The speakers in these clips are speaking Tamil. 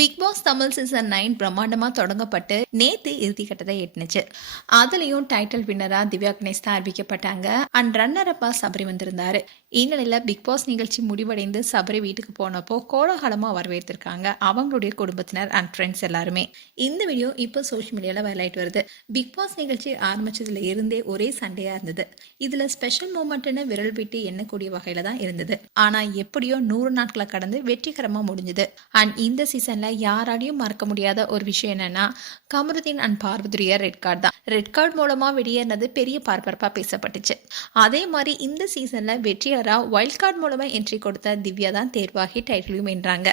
பிக் பாஸ் தமிழ் சீசன் 9 பிரம்மாண்டமா தொடங்கப்பட்டு நேத்து இறுதிக்கட்டத்தை எட்டுனுச்சு. அதுலயும் டைட்டில் வின்னரா திவ்யா கணேஷ் தான் அறிவிக்கப்பட்டாங்க. அண்ட் ரன்னர் அப்பா சபரி வந்திருந்தாரு. இந்நிலையில பிக் பாஸ் நிகழ்ச்சி முடிவடைந்து சபரி வீட்டுக்கு போனப்போ கோலாகலமா வரவேற்றிருக்காங்க அவங்களுடைய குடும்பத்தினர் அண்ட் ஃப்ரெண்ட்ஸ் எல்லாருமே. இந்த வீடியோ இப்போ சோஷியல் மீடியால வைரலாயிட்டு வருது. பிக் பாஸ் நிகழ்ச்சி ஆரம்பிச்சதுல இருந்தே ஒரே சண்டையா இருந்தது. இதுல ஸ்பெஷல் மூமெண்ட்னு விரல் விட்டு எண்ணக்கூடிய வகையில தான் இருந்தது. ஆனா எப்படியோ 100 நாட்களை கடந்து வெற்றிகரமா முடிஞ்சது. அண்ட் இந்த சீசன்ல யாராலையும் மறக்க முடியாத ஒரு விஷயம் என்னன்னா கமருதீன் அண்ட் பார்வதிய ரெட் கார்டு தான். ரெட் கார்டு மூலமா வெளியேறினது பெரிய பரபரப்பா பேசப்பட்டுச்சு. அதே மாதிரி இந்த சீசன்ல வெற்றியாளரா வைல்ட் கார்டு மூலமா என்ட்ரி கொடுத்த திவ்யா தான் தேர்வாகி டைட்டிலும் வென்றாங்க.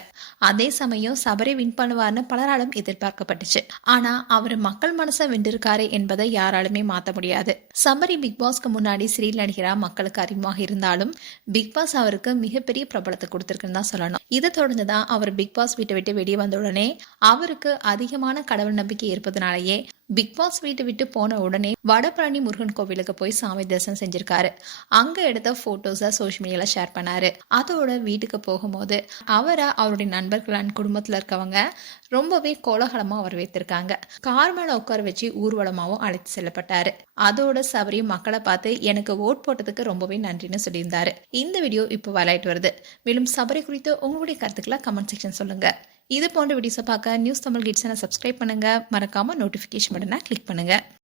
அதே சமயம் சபரி வின் பண்ணுவார்னு பலராலும் எதிர்பார்க்கப்பட்டுச்சு. ஆனா அவர் மக்கள் மனசை வென்றிருக்காரு என்பதை யாராலுமே மாற்ற முடியாது. சபரி பிக் பாஸ்க்கு முன்னாடி சிறிய நடிகரா மக்களுக்கு அறிமுகமாக இருந்தாலும் பிக் பாஸ் அவருக்கு மிகப்பெரிய பிரபலத்தை கொடுத்திருக்குன்னு தான் சொல்லணும். இதை தொடர்ந்துதான் அவர் பிக் பாஸ் வீட்டை விட்டு வெளியே வந்த உடனே அவருக்கு அதிகமான கடவுள் நம்பிக்கை இருப்பதனாலேயே பிக் பாஸ் வீட்டை விட்டு போன உடனே வடபழனி முருகன் கோவிலுக்கு போய் சாமி தரிசனம் செஞ்சிருக்காரு. அங்க எடுத்த போட்டோஸை சோஷியல் மீடியால ஷேர் பண்ணாரு. அதோட வீட்டுக்கு போகும்போது அவரை அவருடைய நண்பர்கள் அண்ட் குடும்பத்துல இருக்கவங்க ரொம்பவே கோலாகலமா வரவேற்றிருக்காங்க. கார் மேல உட்கார வச்சு ஊர்வலமாவும் அழைத்து செல்லப்பட்டாரு. அதோட சபரி மக்களை பார்த்து எனக்கு ஓட் போட்டதுக்கு ரொம்பவே நன்றின்னு சொல்லியிருந்தாரு. இந்த வீடியோ இப்போ வைரலாயிட்டு வருது. மேலும் சபரி குறித்து உங்களுடைய கருத்துக்களை கமெண்ட் செக்ஷன் சொல்லுங்க. இது போன்ற வீடியோஸை பார்க்க நியூஸ் தமிழ் கிட்ஸை சப்ஸ்கிரைப் பண்ணுங்க. மறக்காம நோட்டிஃபிகேஷன் பட்டனை கிளிக் பண்ணுங்க.